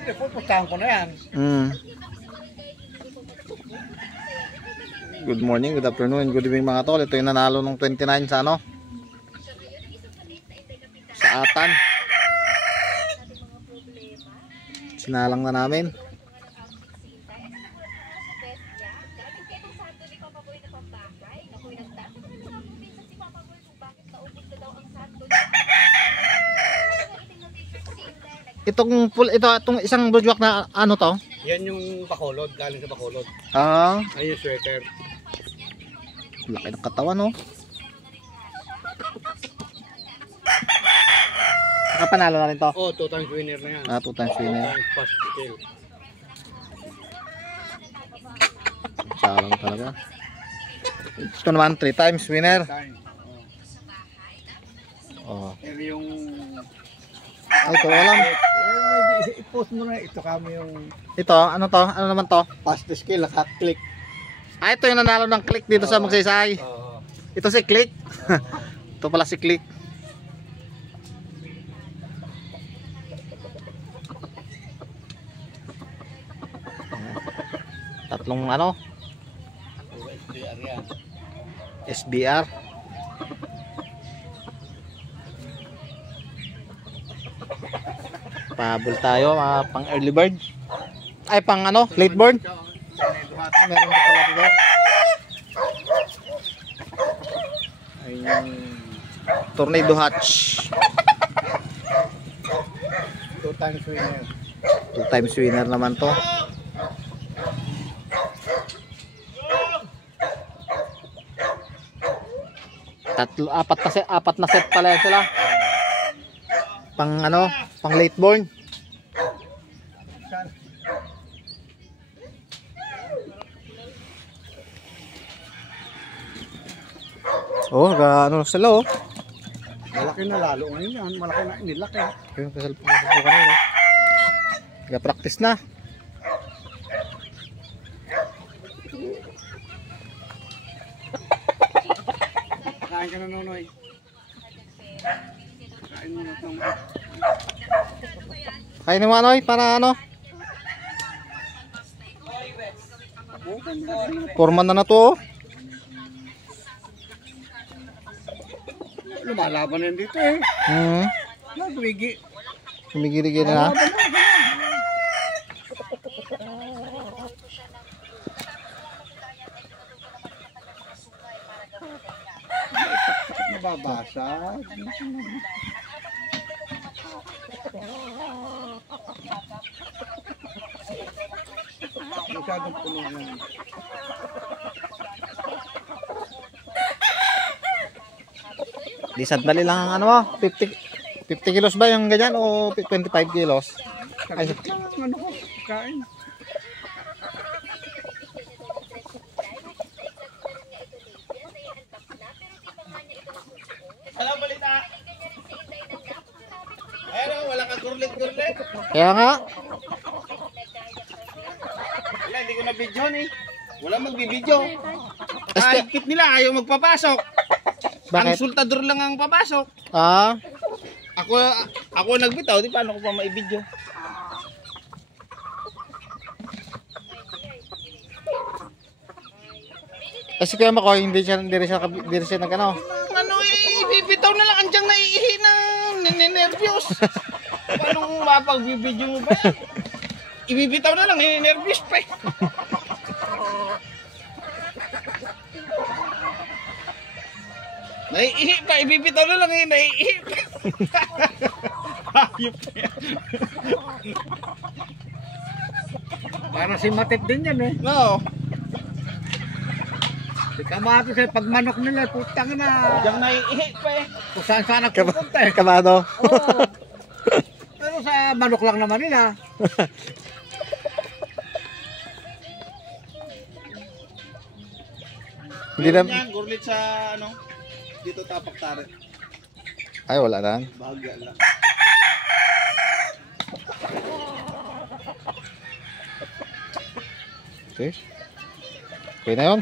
Pupuntahan ko na yan. Good morning, good afternoon, good evening mga tol. Ito yung nanalo ng 29 sa ano? Sa Atan. Sinalang na namin. Itong isang budwak na ano to? Yan yung Bacolod, galing sa Bacolod. Ah, Ayun yung sweater. laki ng katawan, no? Nakapanalo na rin to? Oh, 2 times winner na yan. Ah, 2 times winner. Fast kill. Salang talaga. Ito naman 3 times winner. Oh. Pero yung... Ay, ito alam. I-post mo na ito kami yung... Ito, ano to? Ano naman to? Fast skill, naka-click. Ah, ito yung nanalo ng click dito sa Magsaysay. Ito si click. Ito pala si click. Tatlong ano? SBR yan. SBR. Pahabol tayo, pang early bird. Ay, pang ano? Late bird. Ah, meron pa pala dito. Ayun yung tornado hatch. 2 times winner. 2 times winner naman to. Apat na set pala yan sila. Pang ano, pang late born. Oh, ano sila oh. Malaki na lalo ngayon yan. Malaki na inilaki. Yung kasal po kanina. Nag-practice na. Kain ka na, Nonoy. Kain mo na itong... Kainin mo ano para ano? Forman na to oh. Lumalaban yan dito eh. Nagwigi. Kumigil-gil na. Nababasag. Masyadong puno yan. Di sandali lang ang ano mo, 50 kilos ba yung ganyan o 25 kilos? Ay, Ano ko, kain. Hello, balita. Ayun, wala ka gurlit-gurlit. kaya nga, Wala, hindi ko na video ni. Wala magbibideo. Higpit nila, ayaw magpapasok. Ang bakit? sultador lang ang papasok. Ah, Ako nagbitaw, di paano ko pa maibidyo? kasi kaya mo ko, hindi rin siya nag ano. Ano ibibitaw na lang, andyang naiihi ng ninenervyos. Paano mapagbibidyo mo ba yan? Ibibitaw na lang, ninenervyos pa eh. Naiihi pa, ibibitaw na lang eh, naiihi pa. Hayop pa yan. Parang si Matit din yan eh. No. Si Kamato sa pagmanok nila, putang na. Diyan naiihi pa eh. Kung saan saan nagpupunta eh. Kamado. Oo. Pero sa manok lang naman nila. Hindi na, Gurlit sa ano, dito tapak tare. ay wala lang. Bahagya lang. Okay. Okay na yun.